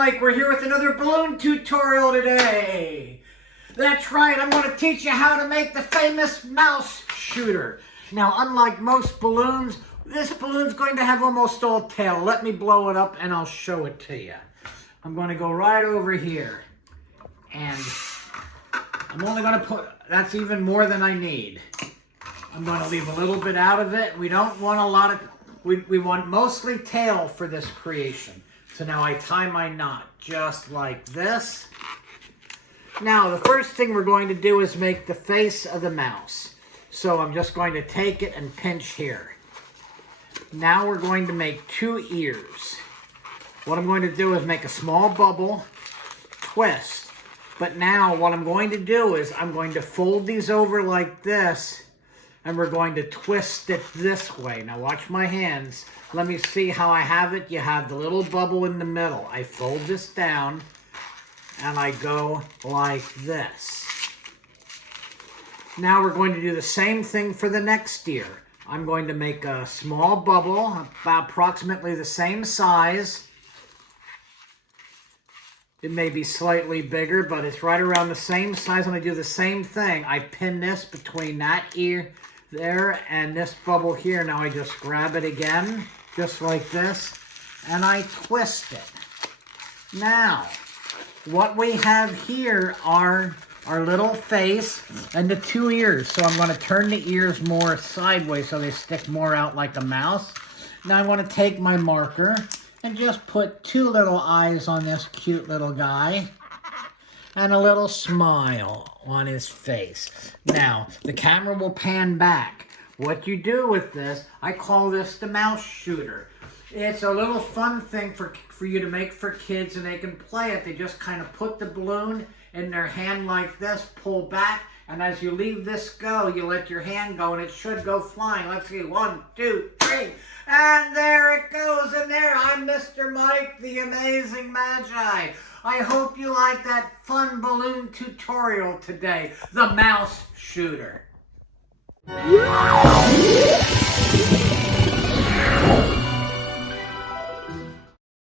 Mike. We're here with another balloon tutorial today. That's right, I'm going to teach you how to make the famous mouse shooter. Now, unlike most balloons, this balloon's going to have almost all tail. Let me blow it up and I'll show it to you. I'm going to go right over here. And I'm only going to put, that's even more than I need. I'm going to leave a little bit out of it. We don't want a lot of, we want mostly tail for this creation. So now I tie my knot just like this. Now the first thing we're going to do is make the face of the mouse. So I'm just going to take it and pinch here. Now we're going to make 2 ears. What I'm going to do is make a small bubble, twist. But now what I'm going to do is I'm going to fold these over like this, and we're going to twist it this way. Now watch my hands. Let me see how I have it. You have the little bubble in the middle. I fold this down and I go like this. Now we're going to do the same thing for the next ear. I'm going to make a small bubble, about approximately the same size. It may be slightly bigger, but it's right around the same size. And I do the same thing. I pin this between that ear there and this bubble here. Now I just grab it again, just like this, and I twist it. Now, what we have here are our little face and the 2 ears. So I'm going to turn the ears more sideways so they stick more out like a mouse. Now I want to take my marker and just put 2 little eyes on this cute little guy and a little smile on his face. Now, the camera will pan back. What you do with this, I call this the mouse shooter. It's a little fun thing for you to make for kids, and they can play it. They just kind of put the balloon in their hand like this, pull back, and as you leave this go, you let your hand go, and it should go flying. Let's see, 1, 2, 3, and there it goes. And there, I'm Mr. Mike, the Amazing Magi. I hope you like that fun balloon tutorial today, the mouse shooter.